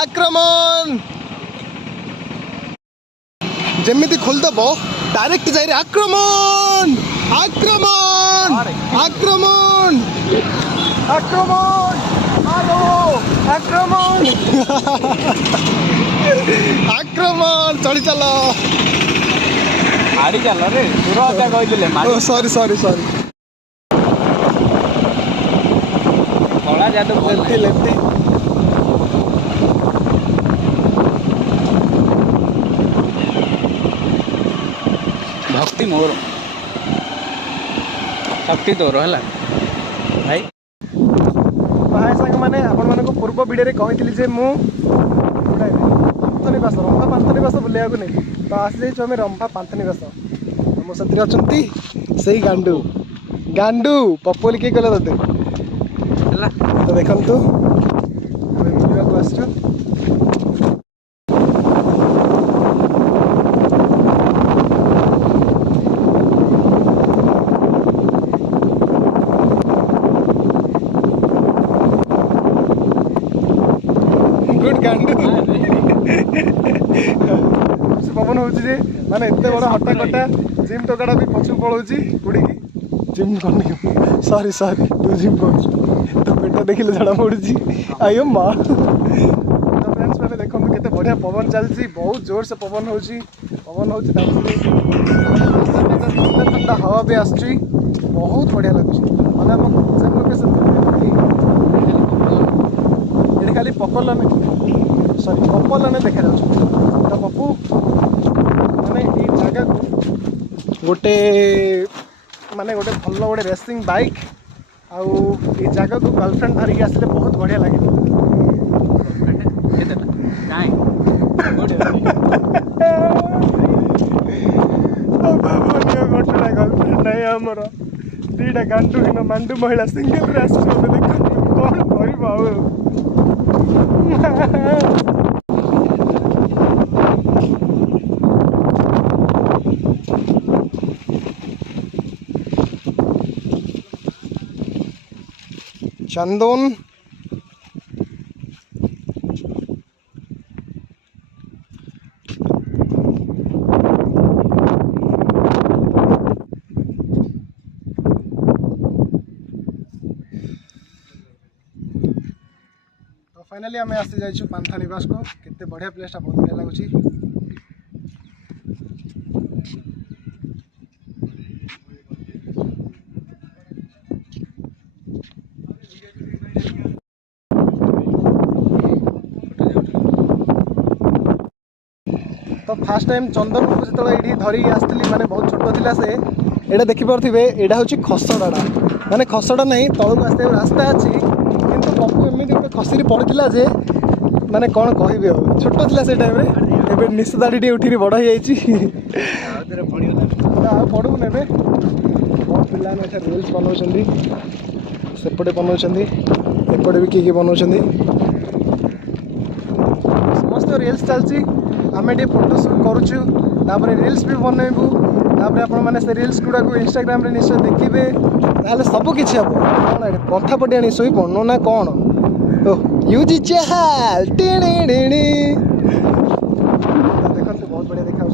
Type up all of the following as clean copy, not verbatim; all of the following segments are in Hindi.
आक्रमण जमीती खोलदब डायरेक्ट जाए आक्रमण आक्रमण आक्रमण आक्रमण आक्रमण आक्रमण चढ़ी चल आड़ी चल रे दूर कही सॉरी सॉरी सॉरी कला जादू लेफ्टी लेफ्टी भक्ति मोर शक्ति तोर है भाई भाई सांग मैंने आपण पूर्व भिडियो कही जे मु पांथनिबास रंभा पांथनिबास बुलिया नहीं तो आसी जाइए आम रंभा पांथनिबास मो साथी अच्छा से गांडू गांडू पपुल किए कला ते तो देखु बुलवाक आसचु पवन हो माने एते बड़ा हट्टा कट्टा जिम टोकाटा भी पछू पलाऊँ उड़ी जिम करनी सॉरी सॉरी तू जिम कर तो पेट देखिले झड़ा पड़ी आयो माँ तो फ्रेंड्स मैंने देखो केते बढ़िया पवन चलती बहुत जोर से पवन हो ठंडा हवा भी आस बहुत बढ़िया लगुच मैंने खाली पकल सॉरी पपल देखा तो पप्पू माने ये जगह को गोटे माने गोटे भल गोटे रेसिंग बाइक आउ ये जगह को गर्लफ्रेंड धरिकी आसले बहुत बढ़िया लगे घटना गर्लफ्रेंड नहीं आमर दीटा गांडू हिन मांडू महिला सिंगल रे आस कौन कर चंदन तो फाइनली आम आसी जाइए पांथनिबास को केते बढ़िया प्लेसटा बहुत बढ़िया लगुच तो फास्ट टाइम चंदन को जो ये धरिक आसती माने बहुत छोट थिला से एटा देखिपे एटा हूँ खसड़ाटा माने खसड़ा नहीं तौक आसते रास्ता अच्छी किंतु पप्पू एमती गोटे खसी पड़ता जे माने कौन कह छोट थिला से टाइम रे निश दाड़ी उठी बड़ हो पड़ू ने बहुत पिला रिल्स बनाऊँ सेपटे बनाऊँ एपटे भी किए बनाऊँ समस्त रिल्स चलती आम ये फोटो शूट करुचु रिल्स भी बनइबू आपने से रिल्स गुड़ा को इंस्टाग्राम रे निश्चय देखिए ना सबकि हम कौन कथा पटिया शोई पड़न ना कौन यूज चहाल देखते बहुत बढ़िया देखा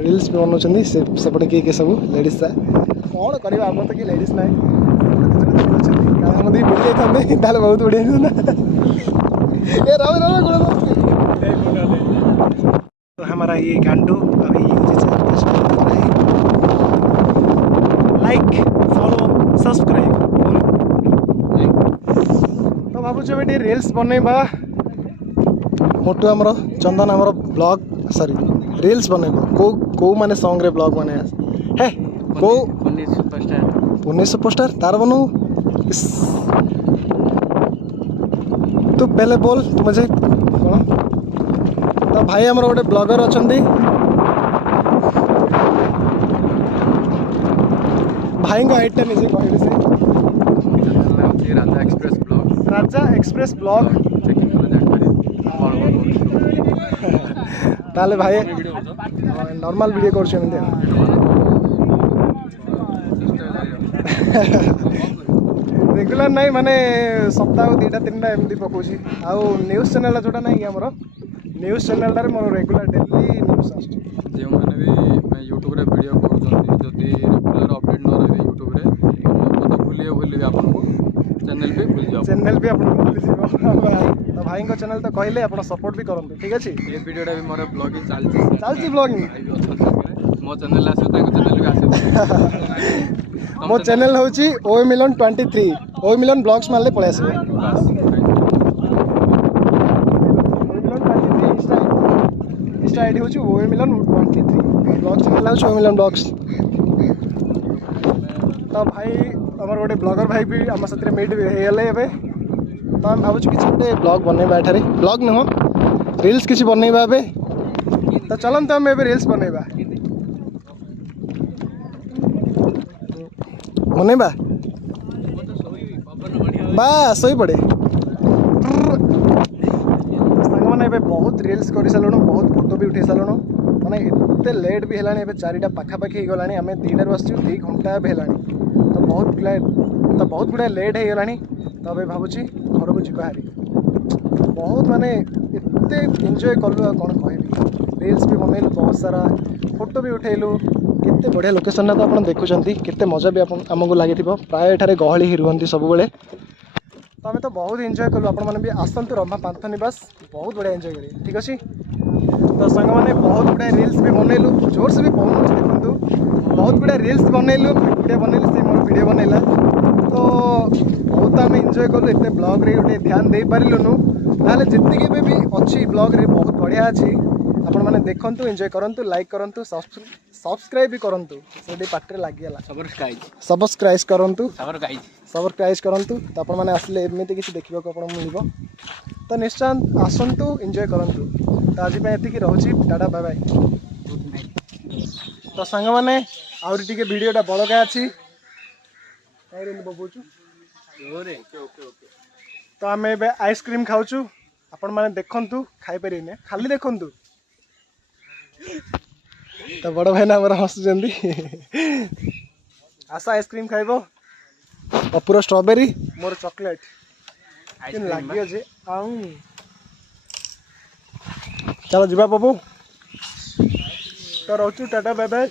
रिल्स भी बनाऊँ सेपटे किए सब लेडीज सा कौन करवा आम तो कि लेडीज ना मिल जाते बहुत बढ़िया ना ये तो हमारा ये गांडू अभी लाइक फॉलो सब्सक्राइब तो भावुँ ये रिल्स बनइबा मोटू आमर चंदन आमर ब्लॉग सॉरी रिल्स बनइबा को माने सॉन्ग रे ब्लॉग बने हे को पुनीत सुपरस्टार तार बनू तू पहले बोल तू मुझे कौन तो भाई आमर गोटे ब्लॉगर अच्छा भाई हाइटा निजे कहले से राजा एक्सप्रेस ब्लॉग ताले भाई नॉर्मल वीडियो कर रेगुलर नहीं माने सप्ताह 2-3 एमती पकाउछि आउ न्यूज चैनल जोटा नहीं आमर न्यूज चैनल मोर रेगुलर डेली न्यूज आसुछि जो मैंने भी मैं यूट्यूब रे वीडियो करूछंती जदी रेगुलर अपडेट न रहे यूट्यूब रे तो भूलिए आपको चैनल भी भूल जाओ चैनल भी आपन भूली जीवो भाई तो भाई को चैनल तो कहले आपन सपोर्ट भी करंतु ठीक अछि ये वीडियोटा भी मोर ब्लॉगिंग चलछि ब्लॉगिंग मो चैनल आसे ताको चैनल भी आसे मो चैनल होची ओ मिलन 23 ओ मिलन ब्लॉग्स मारले पळे आसे इंस्टा आईडी होची ओ मिलन 23 ब्लॉग्स चैनल होची ओ मिलन ब्लॉग्स तो भाई हमर गोटे ब्लॉगर भाई भी हम साथ मीट भी हेले एबे तो हम भाबुछु किछ गोटे ब्लॉग बनेबा एठारे ब्लॉग न हो रील्स किछ बनेबा एबे तो चलन तो हम एबे रील्स बनेबा बनेबा बा सोई पड़े मैंने बहुत रील्स कर सारूँ बहुत फोटो भी उठे सारूँ मैंने एत लेट भी है 4टा पाखापाखि हो गला आम 2टार बस 2 घंटा भी है तो बहुत गुड़ा लेट हो गला तो अभी भावुँ घर को जी हारी बहुत माने एत एंजॉय कलु कौन कह रील्स भी बनैलु बहुत सारा फोटो भी उठेलु केते बढ़िया लोकेशन तो आप देखुं केते मजा भी आमको लगी प्राय एठारे गहली ही रुहंती सब बेले तो आम तो बहुत एंजॉय कलु आपण मैंने भी आसतु रंभा पांथ निवास बहुत बढ़िया एंजॉय करें ठीक अच्छे तो सांग मैंने बहुत गुड़ा रील्स भी बनैलु जोर से भी पवन अच्छे देखु बहुत गुड़ा रील्स बनैलु वीडियो बनैलु से मोर वीडियो बनैला तो बहुत आम एंजॉय कलु एत ब्लॉग रे गोटे ध्यान दे पारिलुनु ताले जितकी भी अच्छी ब्लॉग रे बहुत बढ़िया अच्छी आपण मैंने देखंतु एंजॉय करंतु लाइक करंतु सब्सक्राइब भी करंतु से पार्टी लागिगला सब्सक्राइब करंतु सब्सक्राइब करंतु तो आपण मैंने आसले एमती किसी देखा आपको मिल तो निश्चय आसतु एंजॉय करंतु तो आज ये रोची टाटा बाय बाय तो सांग मैंने आउरी टिके वीडियोटा बड़का अच्छी बबूचु तो आम ए आइसक्रीम खाऊचु आपण मैंने देखंतु खाई परिने खाली देखंतु तो बड़ भाई ना हमारा हसुँच आस आइसक्रीम खाइब अपुर स्ट्रॉबेरी मोर चॉकलेट लगी अच्छे चलो जीवा बाबू तो रोचु टाटा बाय बाय।